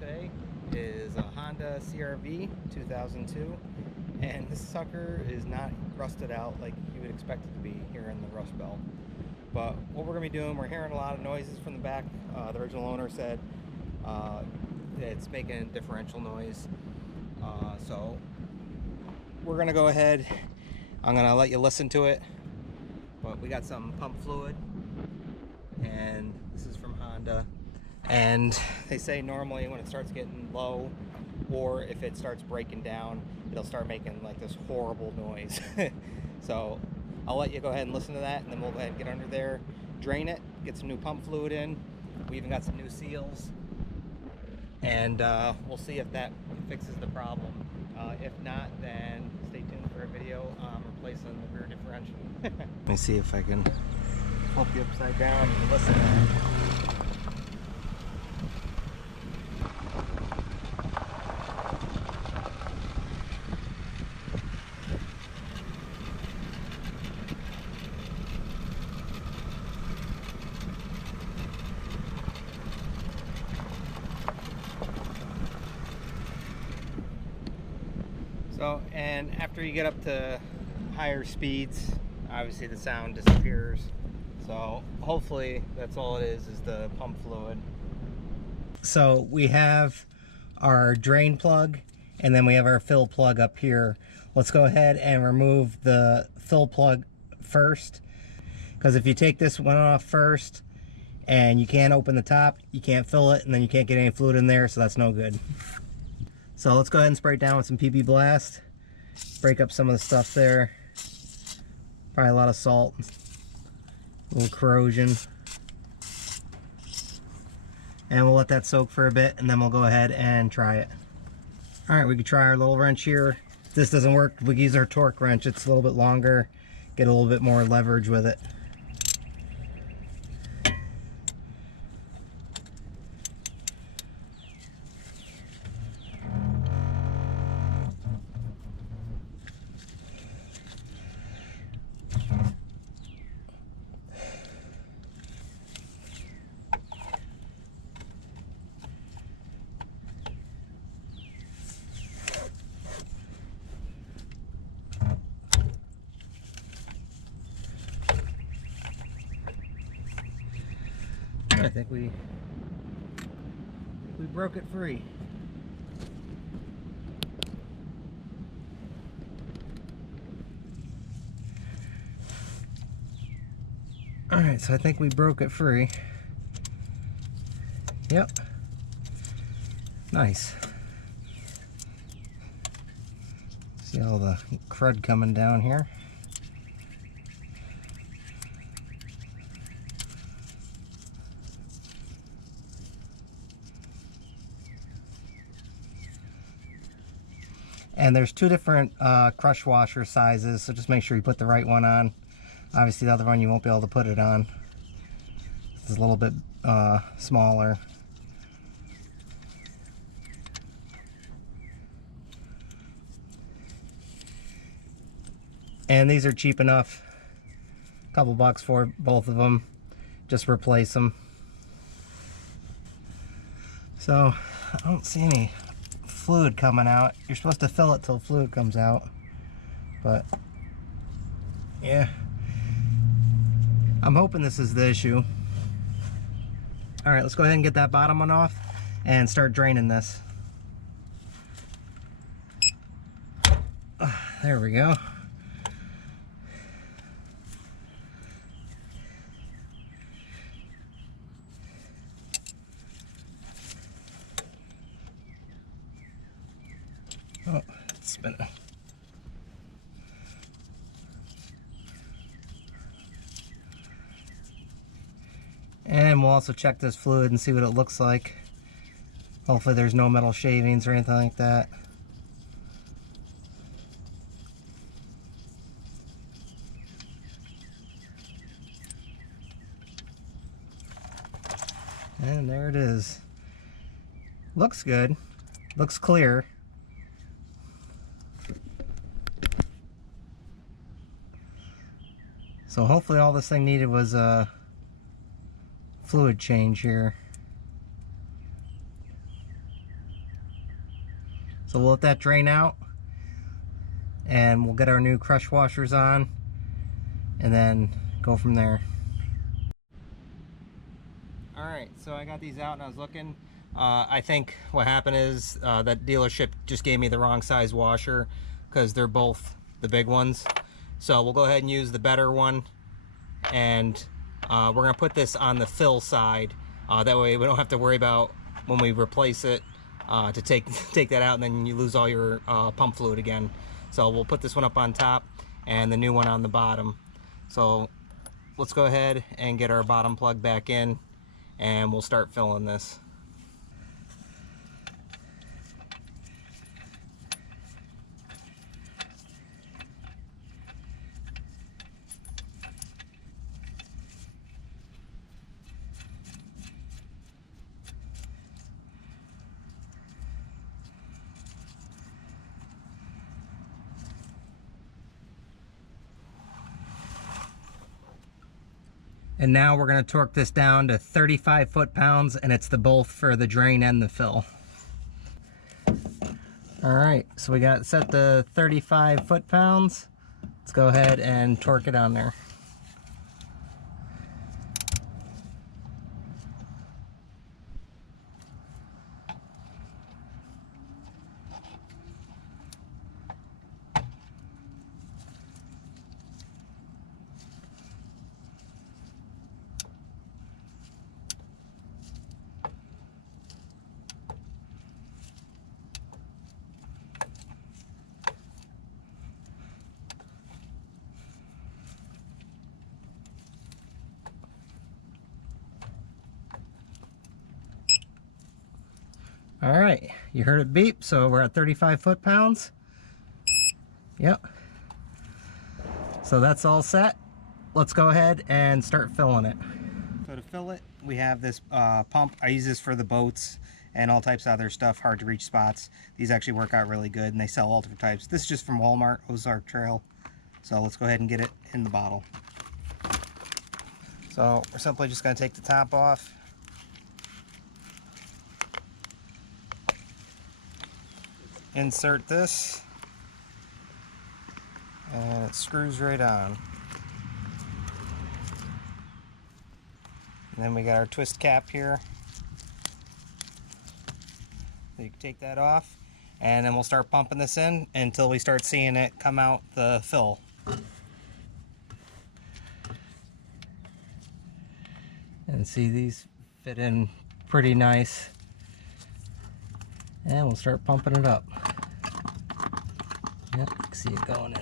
today is a Honda CRV 2002, and this sucker is not rusted out like you would expect it to be here in the Rust Belt. But what we're going to be doing, we're hearing a lot of noises from the back. The original owner said it's making differential noise. So we're going to go ahead. I'm going to let you listen to it. But we got some pump fluid, and this is from Honda. And they say normally when it starts getting low, or if it starts breaking down, it'll start making like this horrible noise. So I'll let you go ahead and listen to that, and then we'll go ahead and get under there, drain it, get some new pump fluid in. We even got some new seals, and we'll see if that fixes the problem. If not, then stay tuned for a video replacing the rear differential. Let me see if I can flip you upside down and listen to that. So, and after you get up to higher speeds, obviously the sound disappears. So hopefully that's all it is the pump fluid. So we have our drain plug, and then we have our fill plug up here. Let's go ahead and remove the fill plug first, because if you take this one off first and you can't open the top, you can't fill it, and then you can't get any fluid in there, so that's no good. So let's go ahead and spray it down with some PB Blast. Break up some of the stuff there. Probably a lot of salt, a little corrosion. And we'll let that soak for a bit, and then we'll go ahead and try it. Alright, we can try our little wrench here. If this doesn't work, we can use our torque wrench. It's a little bit longer, get a little bit more leverage with it. I think we broke it free. All right, so I think we broke it free. Yep. Nice. See all the crud coming down here. And there's two different crush washer sizes, so just make sure you put the right one on. Obviously the other one you won't be able to put it on. This is a little bit smaller. And these are cheap enough. A couple bucks for both of them. Just replace them. So I don't see any fluid coming out. You're supposed to fill it till fluid comes out, but yeah, I'm hoping this is the issue. All right, let's go ahead and get that bottom one off and start draining this. There we go. Oh, it's spinning. And we'll also check this fluid and see what it looks like. Hopefully there's no metal shavings or anything like that. And there it is. Looks good. Looks clear. So hopefully all this thing needed was a fluid change here. So we'll let that drain out, and we'll get our new crush washers on, and then go from there. Alright, so I got these out and I was looking. I think what happened is that dealership just gave me the wrong size washer, because they're both the big ones. So we'll go ahead and use the better one, and we're going to put this on the fill side. That way we don't have to worry about when we replace it to take that out and then you lose all your pump fluid again. So we'll put this one up on top and the new one on the bottom. So let's go ahead and get our bottom plug back in, and we'll start filling this. And now we're going to torque this down to 35 foot-pounds, and it's the both for the drain and the fill. Alright, so we got set to 35 foot-pounds. Let's go ahead and torque it on there. All right, you heard it beep, so we're at 35 foot-pounds. Yep. So that's all set. Let's go ahead and start filling it. So to fill it, we have this pump. I use this for the boats and all types of other stuff, hard to reach spots. These actually work out really good, and they sell all different types. This is just from Walmart, Ozark Trail. So let's go ahead and get it in the bottle. So we're simply just gonna take the top off. Insert this, and it screws right on. And then we got our twist cap here. So you can take that off, and then we'll start pumping this in until we start seeing it come out the fill. And see, these fit in pretty nice. And we'll start pumping it up. Yep, you can see it going in.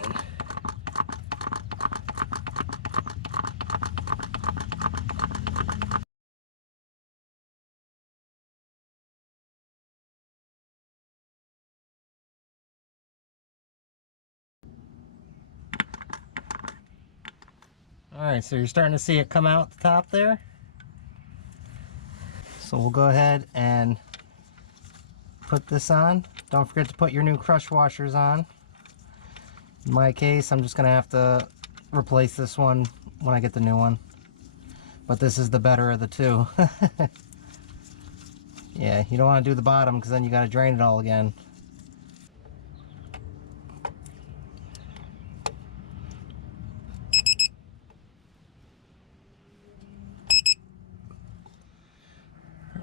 Alright, so you're starting to see it come out the top there. So we'll go ahead and put this on. Don't forget to put your new crush washers on. In my case, I'm just going to have to replace this one when I get the new one. But this is the better of the two. Yeah, you don't want to do the bottom because then you got to drain it all again.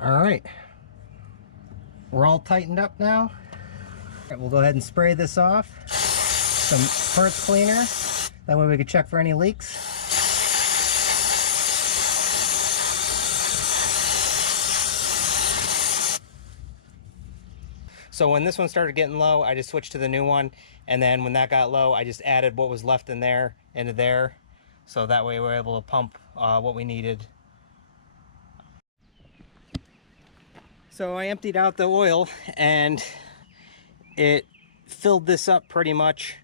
Alright, we're all tightened up now. All right, we'll go ahead and spray this off. Some parts cleaner, that way we can check for any leaks. So when this one started getting low, I just switched to the new one, and then when that got low, I just added what was left in there into there, so that way we're able to pump what we needed. So I emptied out the oil, and it filled this up pretty much,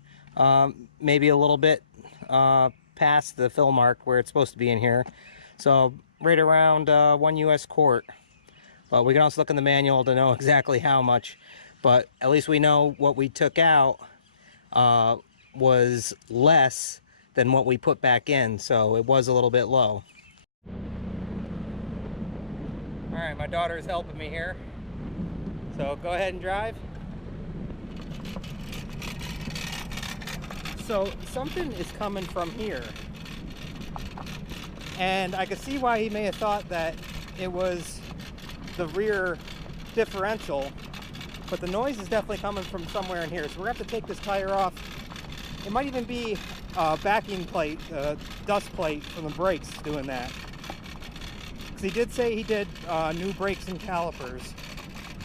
maybe a little bit past the fill mark where it's supposed to be in here. So right around 1 US quart. But we can also look in the manual to know exactly how much. But at least we know what we took out was less than what we put back in, so it was a little bit low. All right, my daughter is helping me here. So go ahead and drive. So something is coming from here, and I could see why he may have thought that it was the rear differential, but the noise is definitely coming from somewhere in here. So we're gonna have to take this tire off. It might even be a backing plate, dust plate from the brakes doing that. Because he did say he did new brakes and calipers.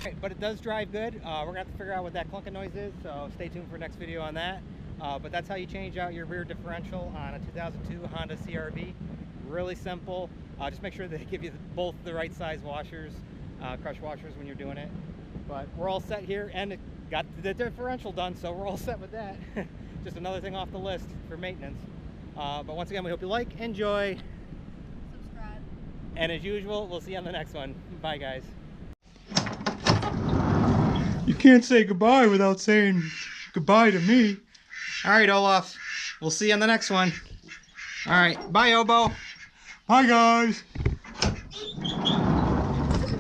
Okay, but it does drive good. We're gonna have to figure out what that clunking noise is, so stay tuned for next video on that. But that's how you change out your rear differential on a 2002 Honda CRV. Really simple. Just make sure they give you both the right size washers, crush washers when you're doing it. But we're all set here, and it got the differential done, so we're all set with that. Just another thing off the list for maintenance. But once again, we hope you like, enjoy, subscribe, and as usual, we'll see you on the next one. Bye, guys. You can't say goodbye without saying goodbye to me. All right, Olaf. We'll see you on the next one. All right. Bye, Obo. Bye, guys.